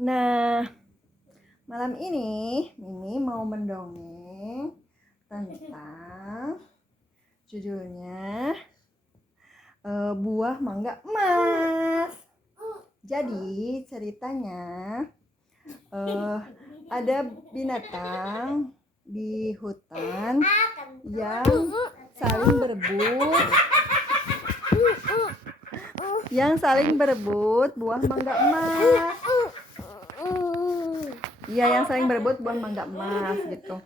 Nah, malam ini Mimi mau mendongeng tentang judulnya Buah Mangga Emas. Jadi ceritanya ada binatang di hutan yang saling berebut buah mangga emas. Iya, yang saling berebut buah mangga emas gitu.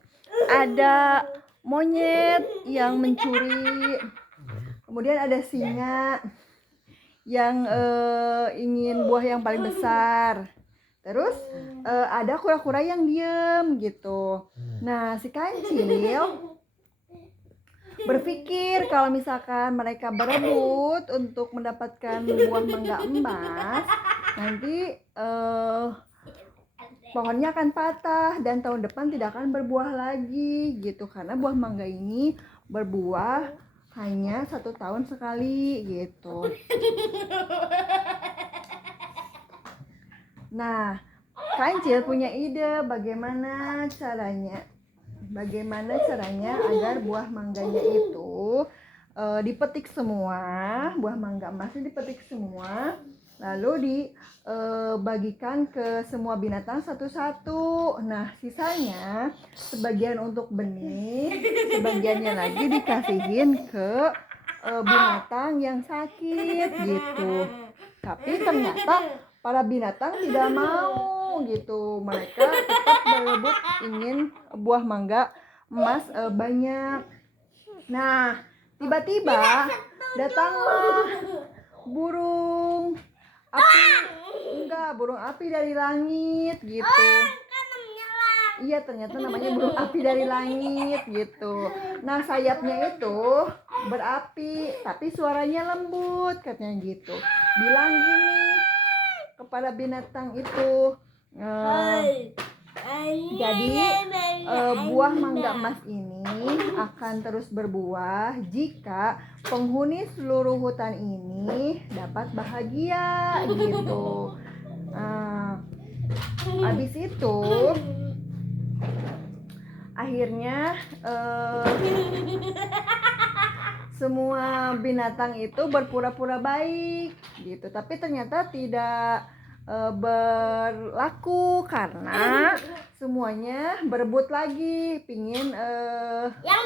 Ada monyet yang mencuri. Kemudian ada singa yang ingin buah yang paling besar. Terus ada kura-kura yang diem gitu. Nah, si kancil berpikir kalau misalkan mereka berebut untuk mendapatkan buah mangga emas, nanti pohonnya akan patah dan tahun depan tidak akan berbuah lagi gitu, karena buah mangga ini berbuah hanya 1 tahun sekali gitu. Nah, kancil punya ide bagaimana caranya agar buah mangganya itu dipetik semua, buah mangga emasnya dipetik semua, lalu dibagikan ke semua binatang satu-satu. Nah, sisanya sebagian untuk benih, sebagiannya lagi dikasihin ke binatang yang sakit gitu. Tapi ternyata para binatang tidak mau gitu. Mereka tetap berebut ingin buah mangga emas banyak. Nah, tiba-tiba datanglah burung api dari langit gitu. Iya, ternyata namanya burung api dari langit gitu. Nah, sayapnya itu berapi, tapi suaranya lembut katanya gitu. Bilang gini kepada binatang itu, jadi buah mangga emas ini akan terus berbuah jika penghuni seluruh hutan ini dapat bahagia gitu. Habis itu akhirnya semua binatang itu berpura-pura baik gitu, tapi ternyata tidak berlaku karena semuanya berebut lagi, pengen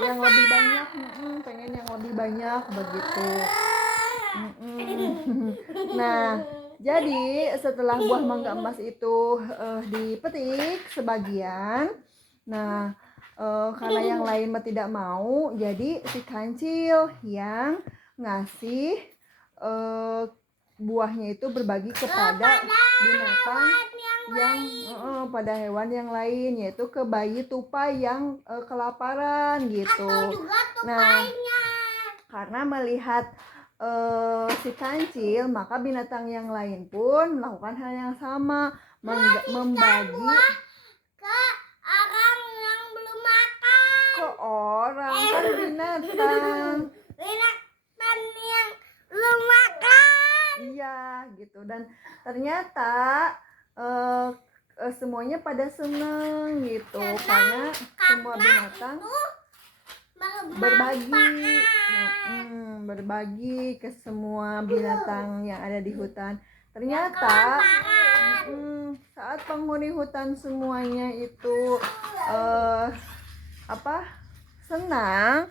yang lebih banyak, pengen yang lebih banyak begitu. Nah, jadi setelah buah mangga emas itu dipetik sebagian, nah karena yang lain tidak mau, jadi si kancil yang ngasih buahnya itu berbagi kepada binatang yang pada hewan yang lain, yaitu ke bayi tupai yang kelaparan gitu. Nah, karena melihat si kancil, maka binatang yang lain pun melakukan hal yang sama, membagi ke orang yang belum makan. Ke orang kan binatang yang belum makan. Iya gitu, dan ternyata semuanya pada seneng gitu, karena semua binatang berbagi ke semua binatang yang ada di hutan. Ternyata saat penghuni hutan semuanya itu senang,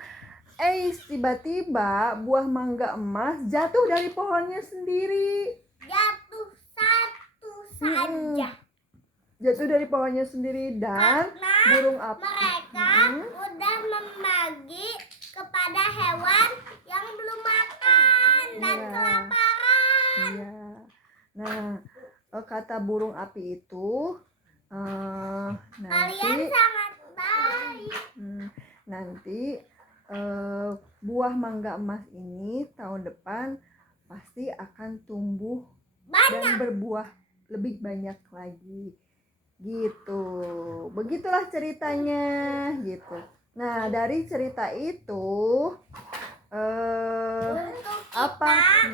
tiba-tiba buah mangga emas jatuh dari pohonnya sendiri. Jatuh dari pohonnya sendiri, dan burung api mereka udah membagi kepada hewan yang belum makan dan kelaparan. Iya. Nah, kata burung api itu kalian sangat baik. Nanti buah mangga emas ini tahun depan pasti akan tumbuh dan berbuah lebih banyak lagi gitu. Begitulah ceritanya gitu. Nah, dari cerita itu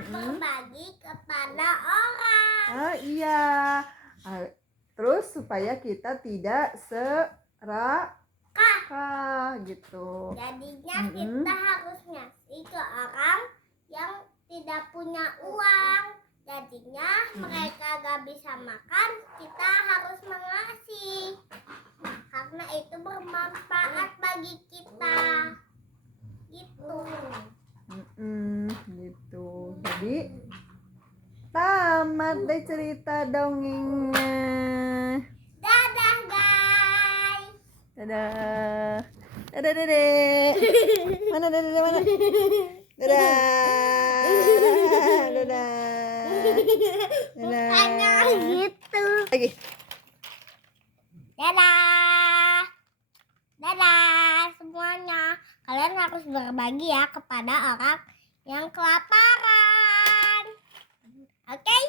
berbagi kepada orang. Iya. supaya kita tidak serakah gitu. Jadinya kita harus ngasih ke orang yang tidak punya uang. Jadinya mereka gak bisa makan, kita harus mengasih. Karena itu bermanfaat bagi kita. Gitu. Gitu. Jadi tamat deh cerita dongengnya. Dadah guys. Dadah. Dadah dedek. Mana dedek mana? Dadah. Dadah. Bukannya gitu. Lagi. Dadah. Dadah semuanya. Kalian harus berbagi ya kepada orang yang kelaparan. Oke?